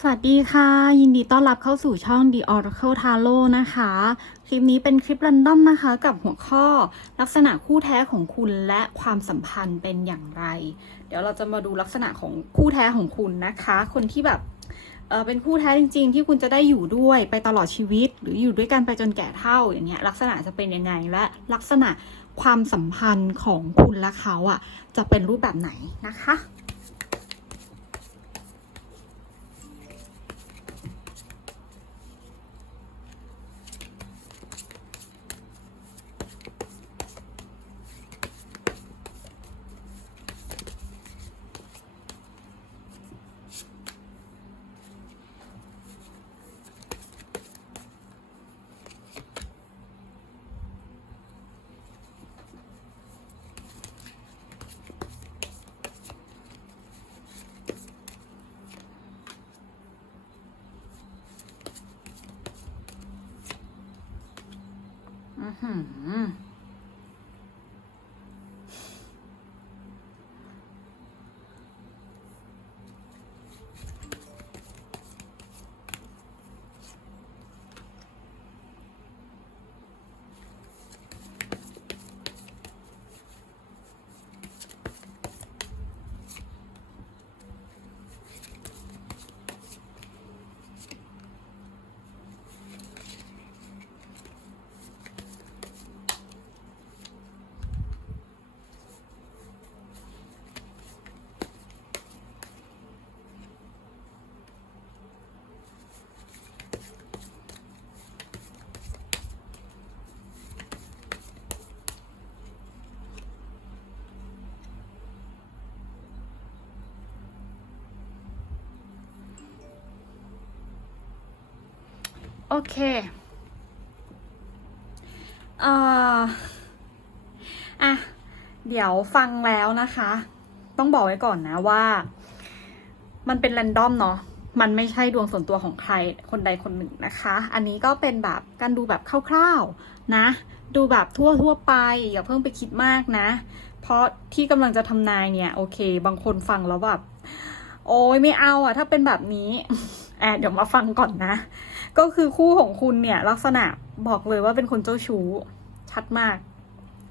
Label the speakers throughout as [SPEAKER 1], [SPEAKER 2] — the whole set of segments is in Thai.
[SPEAKER 1] สวัสดีค่ะ ยินดีต้อนรับเข้าสู่ช่อง The Oracle Tarot นะคะ คลิปนี้เป็นคลิปรันดอมนะคะ กับหัวข้อลักษณะคู่แท้ของคุณและความสัมพันธ์เป็นอย่างไร เดี๋ยวเราจะมาดูลักษณะของคู่แท้ของคุณนะคะ คนที่แบบเออเป็นคู่แท้จริง ๆ ที่คุณจะได้อยู่ด้วยไปตลอดชีวิต หรืออยู่ด้วยกันไปจนแก่เฒ่าอย่างเงี้ยลักษณะจะเป็นยังไงและลักษณะความสัมพันธ์ของคุณและเขาอะจะเป็นรูปแบบไหนนะคะ หือ โอเคเอ่ออะ เดี๋ยวฟังแล้วนะคะ ต้องบอกไว้ก่อนนะว่า มันเป็นแรนดอมเนาะมันไม่ใช่ดวงส่วนตัวของใครคนใดคนหนึ่งนะคะ อันนี้ก็เป็นแบบการดูแบบคร่าวๆนะ ดูแบบทั่วทั่วไป อย่าเพิ่งไปคิดมากนะ เพราะที่กำลังจะทำนายเนี่ย โอเค บางคนฟังแล้วแบบ โอ้ยไม่เอาอะถ้าเป็นแบบนี้ อบเดี๋ยวมาฟังก่อนนะ ก็คือคู่ของคุณเนี่ยลักษณะบอกเลยว่าเป็นคนเจ้าชู้ ชัดมาก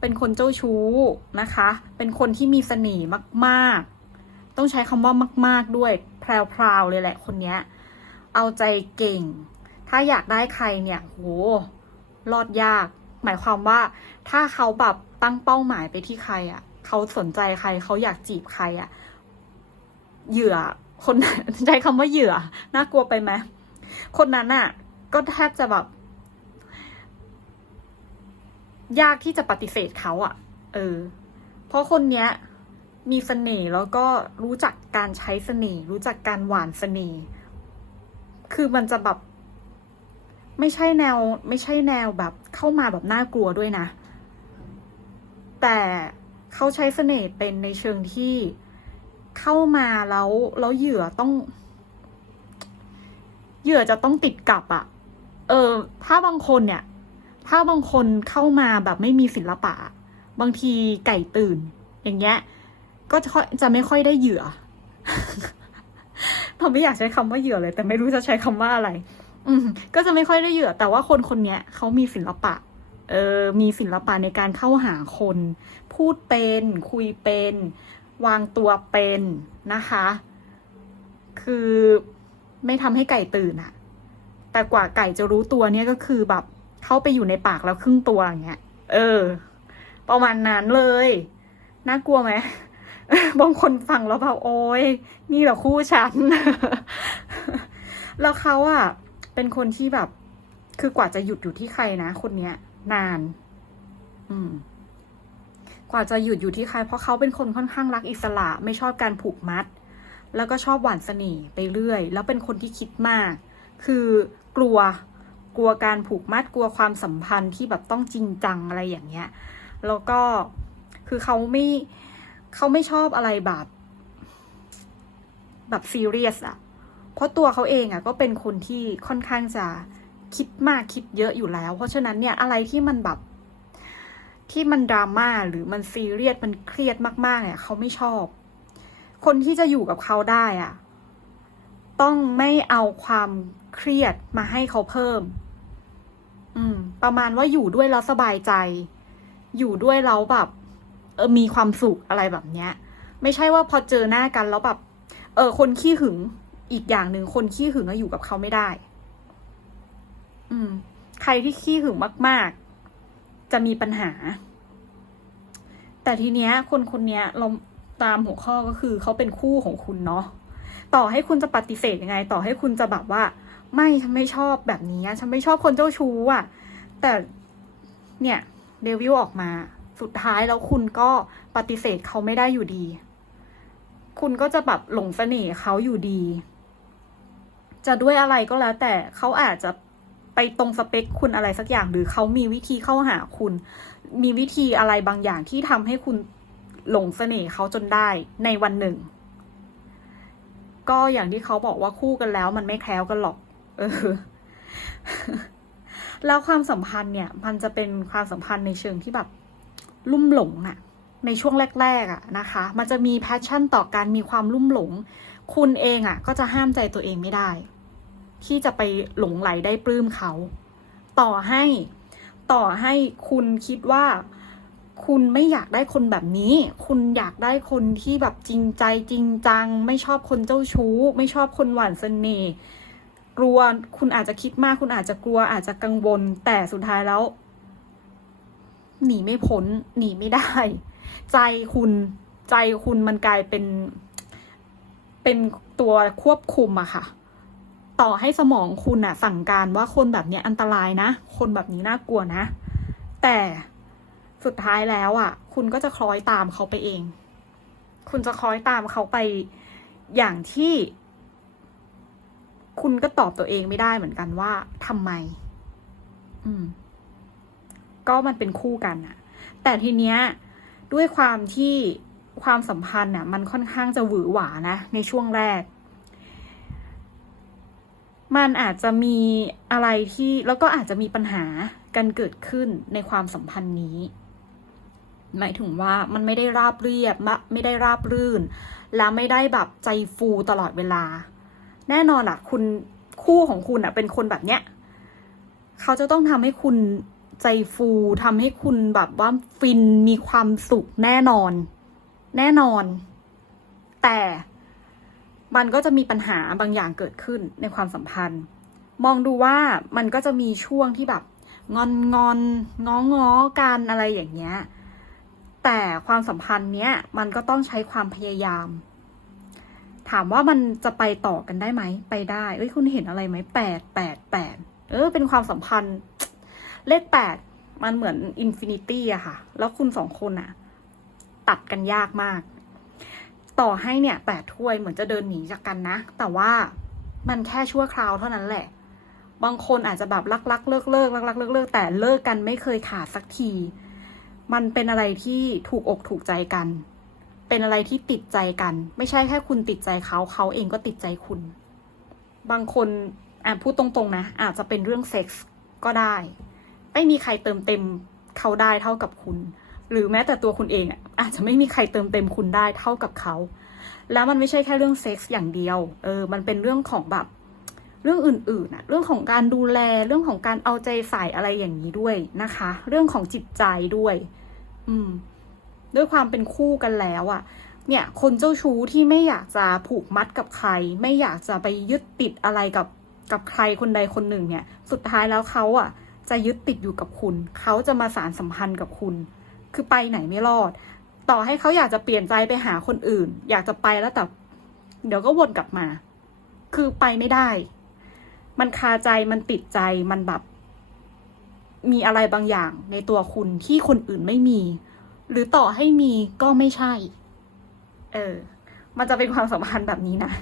[SPEAKER 1] เป็นคนเจ้าชู้นะคะ เป็นคนที่มีเสน่ห์มากๆ ต้องใช้คำว่ามาก ๆด้วยแพรวๆเลยแหละคนเนี้ยเอาใจเก่ง ถ้าอยากได้ใครเนี่ยโหรอดยาก หมายความว่า ถ้าเขาแบบตั้งเป้าหมายไปที่ใครอะ่ะ เขาสนใจใครเขาอยากจีบใครอะ่ะ เหยื่อ คนใช้คำว่าเหยื่อน่ากลัวไปไหมคนนั้นอะก็แทบจะแบบ ยากที่จะปฏิเสธเขาอะเออ เพราะคนเนี้ย มีเสน่ห์แล้วก็รู้จักการใช้เสน่ห์รู้จักการหวานเสน่ห์คือมันจะแบบ ไม่ใช่แนว ไม่ใช่แนวแบบเข้ามาแบบน่ากลัวด้วยนะ แต่เขาใช้เสน่ห์เป็นในเชิงที่ เข้ามาแล้วแล้วเหยื่อต้อง เหยื่อจะต้องติดกับอะ่ะเออ ถ้าบางคนเนี่ย ถ้าบางคนเข้ามาแบบไม่มีศิลปะ บางทีไก่ตื่น อย่างเงี้ย ก็จะจะไม่ค่อยได้เหยื่อเราไม่อยากใช้คำว่าเหยื่อเลย แต่ไม่รู้จะใช้คำว่าอะไร อืมก็จะไม่ค่อยได้เหยื่อ แต่ว่าคนคนเนี้ยเขามีศิลปะ เออมีศิลปะในการเข้าหาคน พูดเป็น คุยเป็น วางตัวเป็นนะคะ คือไม่ทำให้ไก่ตื่นอะแต่กว่าไก่จะรู้ตัวเนี่ยก็คือแบบเข้าไปอยู่ในปากแล้วครึ่งตัวอย่างเงี้ย เออ ประมาณนั้นเลย น่ากลัวไหมบางคนฟังแล้วแบบโอ้ยนี่เหรอคู่ฉัน แล้วเขาอะเป็นคนที่แบบ คือกว่าจะหยุดอยู่ที่ใครนะ คนเนี้ย นาน อืม กว่าจะหยุดอยู่ที่ใครเพราะเขาเป็นคนค่อนข้างรักอิสระไม่ชอบการผูกมัด แล้วก็ชอบหวานเสน่ห์ไปเรื่อย แล้วเป็นคนที่คิดมาก คือกลัวกลัวการผูกมัดกลัวความสัมพันธ์ที่แบบต้องจริงจังอะไรอย่างเงี้ยแล้วก็คือเขาไม่เขาไม่ชอบอะไรแบบ แบบซีเรียสอะเพราะตัวเขาเองอะก็เป็นคนที่ค่อนข้างจะคิดมากคิดเยอะอยู่แล้ว เพราะฉะนั้นเนี่ยอะไรที่มันแบบ ที่มันดราม่าหรือมันซีเรียสมันเครียดมากๆเนี่ยเขาไม่ชอบ คนที่จะอยู่กับเขาได้อะต้องไม่เอาความเครียดมาให้เขาเพิ่ม อืม ประมาณว่าอยู่ด้วยแล้วสบายใจ อยู่ด้วยแล้วแบบเออมีความสุขอะไรแบบเนี้ย ไม่ใช่ว่าพอเจอหน้ากันแล้วแบบ เออ คนขี้หึงอีกอย่างหนึ่งคนขี้หึงก็อยู่กับเขาไม่ได้ อืม ใครที่ขี้หึงมาก ๆ จะมีปัญหา แต่ทีเนี้ยคนคนเนี้ยเราตามหัวข้อก็คือเขาเป็นคู่ของคุณเนาะต่อให้คุณจะปฏิเสธยังไง ต่อให้คุณจะแบบว่า ไม่ฉันไม่ชอบแบบนี้ฉันไม่ชอบคนเจ้าชู้อะแต่เนี่ยเดวิลออกมาสุดท้ายแล้วคุณก็ปฏิเสธเขาไม่ได้อยู่ดี คุณก็จะแบบหลงเสน่ห์เขาอยู่ดี จะด้วยอะไรก็แล้วแต่เขาอาจจะ ไปตรงสเปคคุณอะไรสักอย่าง หรือเขามีวิธีเข้าหาคุณ มีวิธีอะไรบางอย่างที่ทำให้คุณหลงเสน่ห์เขาจนได้ในวันหนึ่ง ก็อย่างที่เขาบอกว่าคู่กันแล้ว มันไม่แคล้วกันหรอก เออ แล้วความสัมพันธ์เนี่ย มันจะเป็นความสัมพันธ์ในเชิงที่แบบ ลุ่มหลงอะในช่วงแรกๆอะนะคะ มันจะมีแพชชั่นต่อการมีความลุ่มหลง คุณเองอะก็จะห้ามใจตัวเองไม่ได้ ที่จะไปหลงไหลได้ปลื้มเขา ต่อให้ต่อให้คุณคิดว่าคุณไม่อยากได้คนแบบนี้ คุณอยากได้คนที่แบบจริงใจจริงจัง ไม่ชอบคนเจ้าชู้ ไม่ชอบคนหวานเสน่ห์กลัวคุณอาจจะคิดมาก คุณอาจจะกลัวอาจจะกังวล แต่สุดท้ายแล้ว หนีไม่พ้นหนีไม่ได้ ใจคุณใจคุณมันกลายเป็น เป็นตัวควบคุมอะค่ะ ต่อให้สมองคุณอะสั่งการว่าคนแบบเนี้ยอันตรายนะ คนแบบนี้น่ากลัวนะ แต่สุดท้ายแล้วอะคุณก็จะคล้อยตามเขาไปเอง คุณจะคล้อยตามเขาไปอย่างที่ คุณก็ตอบตัวเองไม่ได้เหมือนกันว่าทำไม อืม ก็มันเป็นคู่กันอะแต่ทีเนี้ย ด้วยความที่ความสัมพันธ์น่ะ มันค่อนข้างจะหวือหวานะในช่วงแรก มันอาจจะมีอะไรที่แล้วก็อาจจะมีปัญหากันเกิดขึ้นในความสัมพันธ์นี้ หมายถึงว่ามันไม่ได้ราบเรียบมะไม่ได้ราบรื่น และไม่ได้แบบใจฟูตลอดเวลา แน่นอนอะคุณคู่ของคุณอะเป็นคนแบบเนี้ยเขาจะต้องทำให้คุณใจฟูทำให้คุณแบบว่าฟินมีความสุขแน่นอน แน่นอน แต่ มันก็จะมีปัญหาบางอย่างเกิดขึ้นในความสัมพันธ์ มองดูว่ามันก็จะมีช่วงที่แบบ งอนงอนง้อง้อกันอะไรอย่างเงี้ย แต่ความสัมพันธ์เนี้ยมันก็ต้องใช้ความพยายาม ถามว่ามันจะไปต่อกันได้ไหม ไปได้เอ้ยคุณเห็นอะไรไหมแปดแปดแปดเออ เป็นความสัมพันธ์ เลขแปดมันเหมือนอินฟินิตี้อะค่ะ แล้วคุณสองคนอะตัดกันยากมาก ต่อให้เนี่ยแปดถ้วยเหมือนจะเดินหนีจากกันนะ แต่ว่ามันแค่ชั่วคราวเท่านั้นแหละ บางคนอาจจะแบบรักรักเลิกเลิกรักรักเลิกเลิกแต่เลิกกันไม่เคยขาดสักที มันเป็นอะไรที่ถูกอกถูกใจกัน เป็นอะไรที่ติดใจกัน ไม่ใช่แค่คุณติดใจเขาเขาเองก็ติดใจคุณ บางคนอะพูดตรงๆนะ อาจจะเป็นเรื่องเซ็กส์ก็ได้ ไม่มีใครเติมเต็มเขาได้เท่ากับคุณ หรือแม้แต่ตัวคุณเองอาจจะไม่มีใครเติมเต็มคุณได้เท่ากับเขา แล้วมันไม่ใช่แค่เรื่องเซ็กส์อย่างเดียว เออ มันเป็นเรื่องของแบบเรื่องอื่นๆอะเรื่องของการดูแล เรื่องของการเอาใจใส่อะไรอย่างนี้ด้วยนะคะ เรื่องของจิตใจด้วย อืม ด้วยความเป็นคู่กันแล้วอะเนี่ย คนเจ้าชู้ที่ไม่อยากจะผูกมัดกับใคร ไม่อยากจะไปยึดติดอะไรกับกับใครคนใดคนหนึ่งเนี่ย สุดท้ายแล้วเขาอะ จะยึดติดอยู่กับคุณ เขาจะมาสารสัมพันธ์กับคุณ คือไปไหนไม่รอด ต่อให้เขาอยากจะเปลี่ยนใจไปหาคนอื่น อยากจะไปแล้วแต่ เดี๋ยวก็วนกลับมา คือไปไม่ได้ มันคาใจมันติดใจมันแบบ มีอะไรบางอย่างในตัวคุณที่คนอื่นไม่มี หรือต่อให้มีก็ไม่ใช่ เออ มันจะเป็นความสัมพันธ์แบบนี้นะ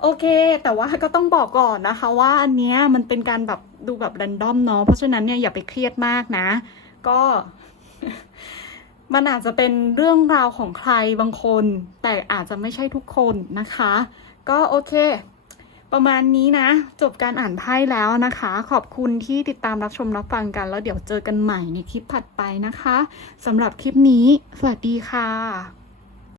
[SPEAKER 1] โอเค แต่ว่าก็ต้องบอกก่อนนะคะ ว่าอันเนี้ยมันเป็นการแบบดูแบบแรนดอมเนาะเพราะฉะนั้นเนี่ยอย่าไปเครียดมากนะ ก็มันอาจจะเป็นเรื่องราวของใครบางคน แต่อาจจะไม่ใช่ทุกคนนะคะ ก็โอเค ประมาณนี้นะ จบการอ่านไพ่แล้วนะคะ ขอบคุณที่ติดตามรับชมรับฟังกัน แล้วเดี๋ยวเจอกันใหม่ในคลิปถัดไปนะคะสำหรับคลิปนี้ สวัสดีค่ะ